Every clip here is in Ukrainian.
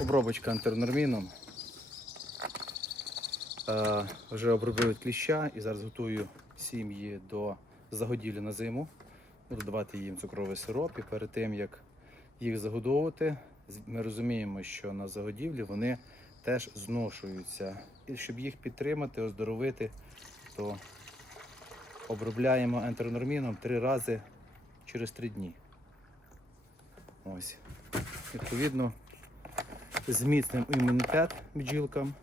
Обробочка антернорміном. Е, вже обробив від кліща і зараз готую сім'ї до загодівлі на зиму. Буду давати їм цукровий сироп. І перед тим як їх загодовувати, ми розуміємо, що на загодівлі вони теж зношуються. І щоб їх підтримати, оздоровити, то обробляємо ентернорміном три рази через три дні. Ось. Відповідно, зміцним імунітет бджілкам.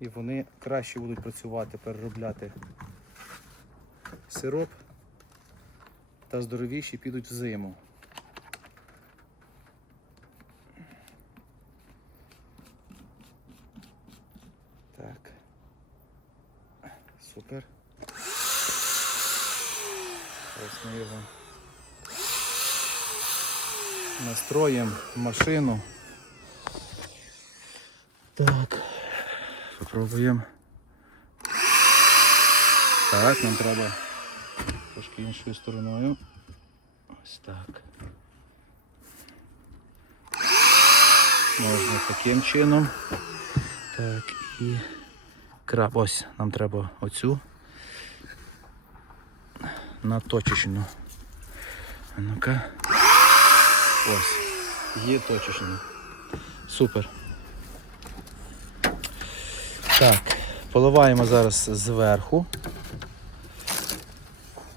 І вони краще будуть працювати, переробляти сироп та здоровіші підуть в зиму. Так. Супер. Ось ми його настроїмо машину. Так. Попробуємо. Так, нам треба трошки іншою стороною. Ось так. Можна таким чином. Так, і краб. Ось нам треба оцю на точечну. Ну-ка. Ось. Є точечну. Супер. Так, поливаємо зараз зверху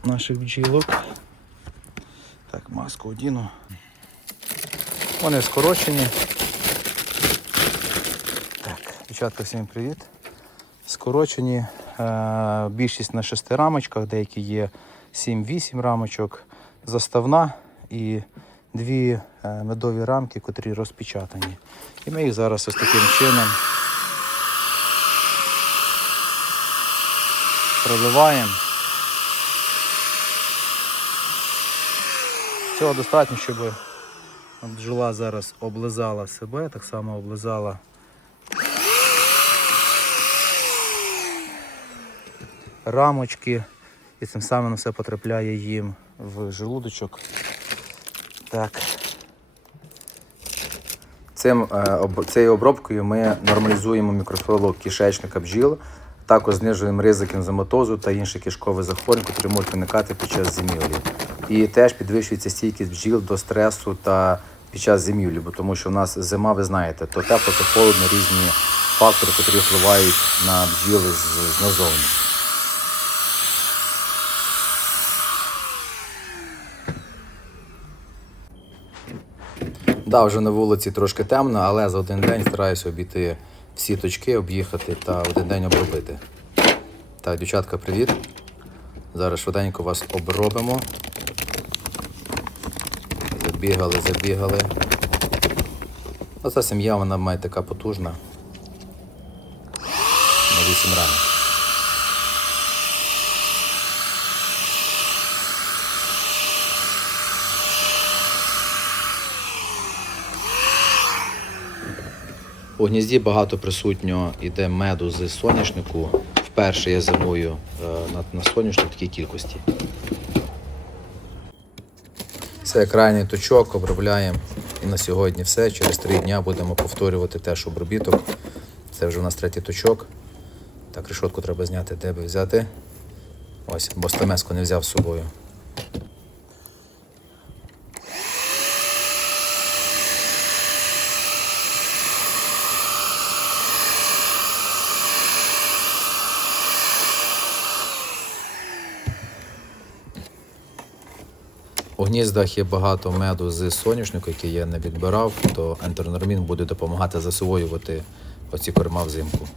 наших бджілок. Так, маску одіну. Вони скорочені. Так, дівчатка, всім привіт. Скорочені. Е, більшість на шести рамочках, деякі є 7-8 рамочок, заставна і дві е, медові рамки, котрі розпечатані. І ми їх зараз ось таким чином проливаємо. Цього достатньо, щоб бджола зараз облизала себе, так само облизала рамочки і цим самим все потрапляє їм в желудочок. Так. Цим, е, цією обробкою ми нормалізуємо мікрофлору кишечника бджіл, також знижуємо ризик ензомотозу та інших кишкових захворювань, які можуть виникати під час зимівлі. І теж підвищується стійкість бджіл до стресу та під час зимівлі, бо тому що у нас зима, ви знаєте, то тепло, то холодно, різні фактори, які впливають на бджіл з, з назовні. Да, вже на вулиці трошки темно, але за один день стараюся обійти всі точки, об'їхати та один день обробити. Так, дівчатка, привіт. Зараз швиденько вас обробимо. Забігали, забігали. Оця сім'я вона має така потужна. На 8 ранок. У гнізді багато присутньо іде меду з соняшнику. Вперше я зимую е, на, соняшник в такій кількості. Це крайній точок, обробляємо. І на сьогодні все. Через три дні будемо повторювати теж обробіток. Це вже у нас третій точок. Так, решетку треба зняти, де би взяти. Ось, бо стамеску не взяв з собою. У гніздах є багато меду з соняшнику, який я не відбирав, то ентернормін буде допомагати засвоювати оці корма взимку.